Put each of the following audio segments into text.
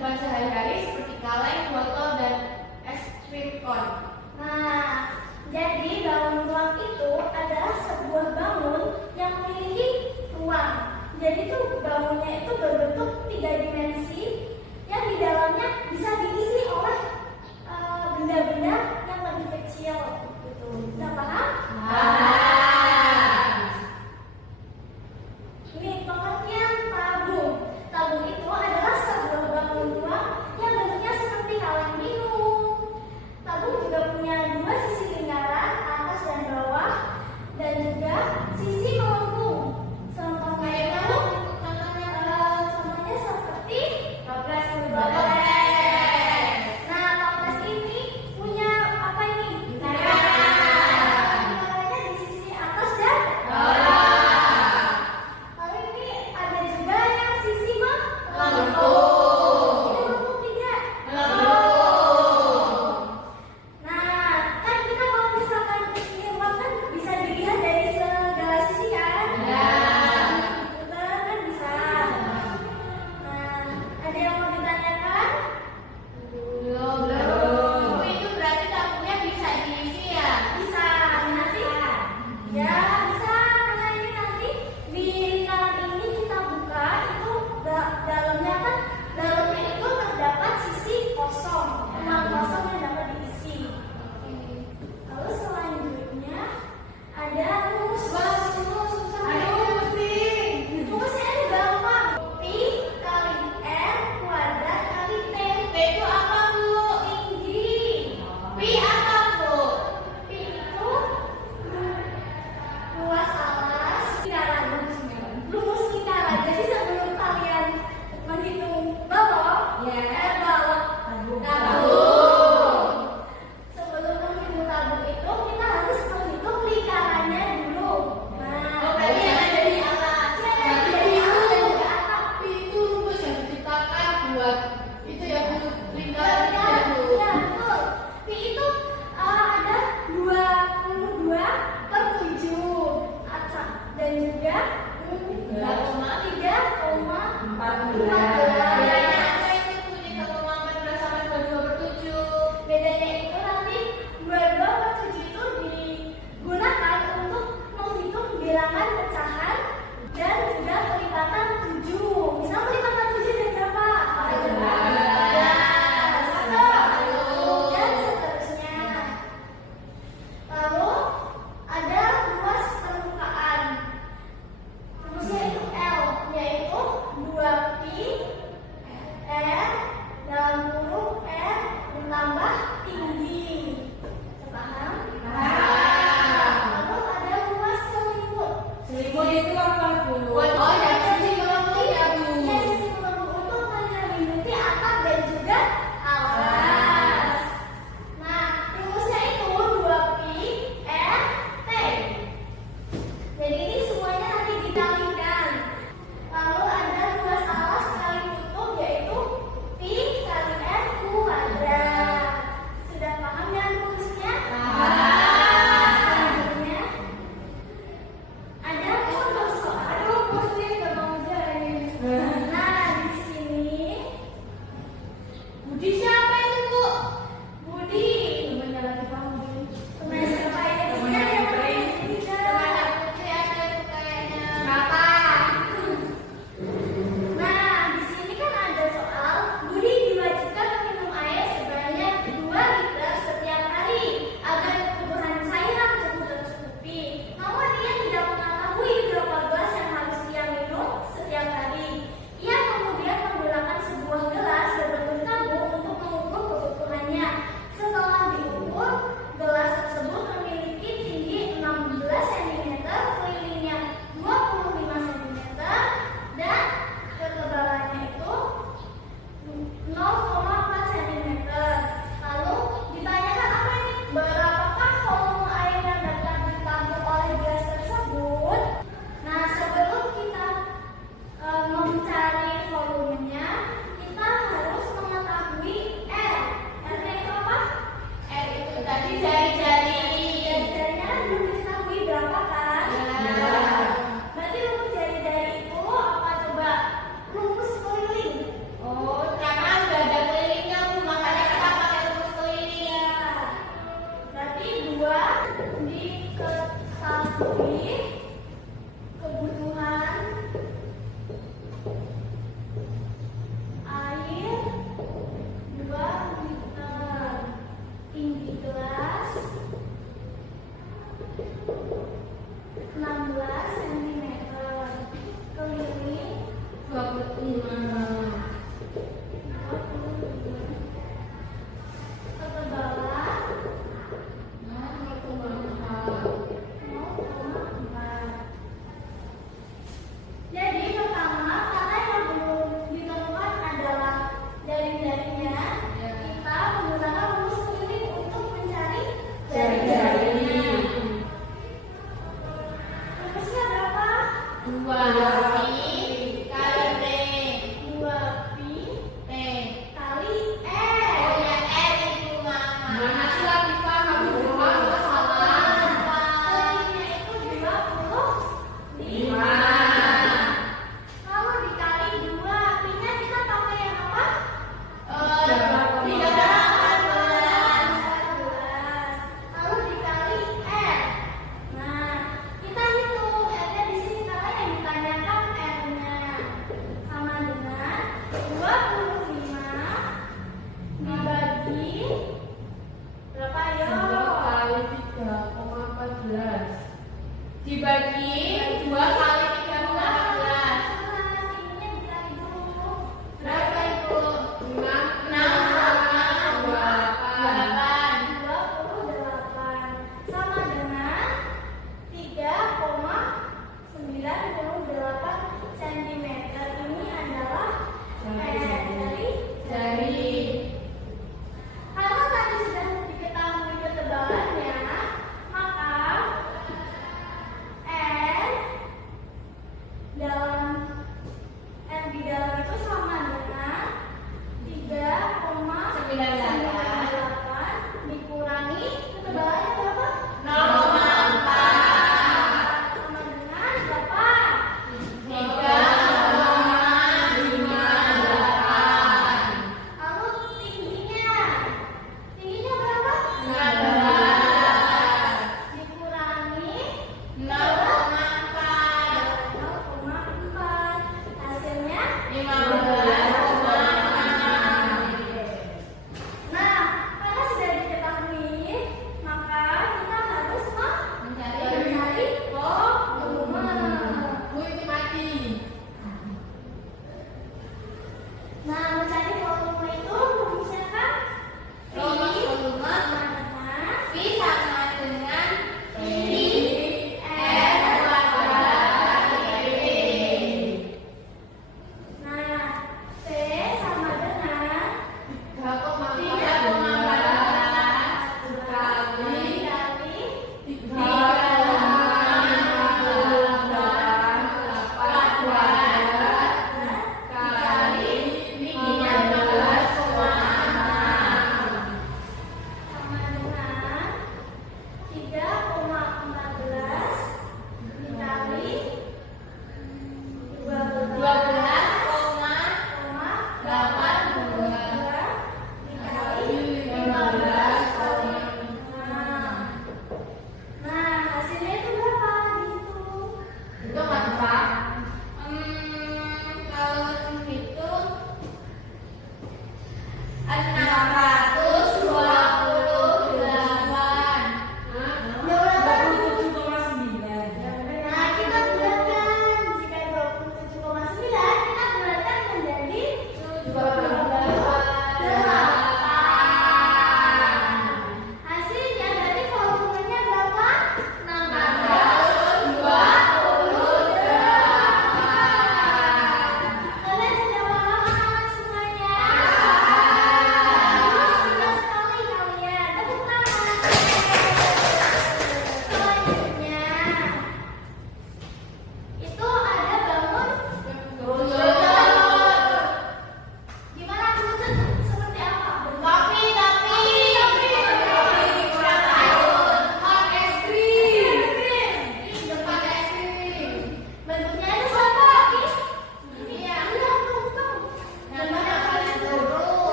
kehidupan sehari-hari seperti kaleng, botol, dan es krim kon. Nah, jadi bangun ruang itu adalah sebuah bangun yang memiliki ruang. Jadi tuh bangunnya itu berbentuk 3 dimensi yang di dalamnya bisa diisi oleh benda-benda yang lebih kecil gitu. Udah paham? Ini pengertian tabung. Tabung itu adalah sebuah bangun ruang yang bentuknya seperti kaleng minum. Tabung juga punya 2 sisi lingkaran, atas dan bawah, dan juga sisi melengkung. Contohnya itu, contohnya seperti toples. Nah, toples ini punya apa ini? Lingkarannya di sisi atas dan bawah. Lalu ini ada juga yang sisi melengkung. Ini melengkung tidak? Nah, kan kita kalau misalkan ini ruang kan bisa dilihat dari segala sisi kan? Betul kan bisa. Nah, ada yang mau ditanyakan? Belum. Itu berarti tabungnya bisa diisi ya? Bisa nanti? Ya bisa, karena ini nanti di lingkaran ini kita buka itu dalamnya kan dalamnya itu terdapat sisi kosong, ruang kosong yang dapat diisi. Lalu selanjutnya ada rumus. Rumusnya ini gampang. Pi kali R kuadrat kali T. T itu apa, Bu? Tinggi. Pi apa, Bu? Pi itu luas alas lingkaran. Rumus lingkaran. Jadi sebelum kalian menghitung balok, balok tabung. Sebelum menghitung tabung itu kita harus menghitung lingkarannya dulu. Oh, berarti yang ada di atas. Berarti Jadi itu ada yang di atap. Pi itu rumus yang diciptakan buat itu ya, Bu, lingkaran itu ya, Bu. Ya, betul. Pi itu ada 22/7 acak dan juga 3,14. Bedanya apa itu, Bu? 3,14 sama 22/7. Bedanya itu nanti 22/7 itu digunakan untuk menghitung bilangan pecahan dan juga pelipatan 7. Misal pelipatan 7 dari berapa?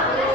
Terima kasih.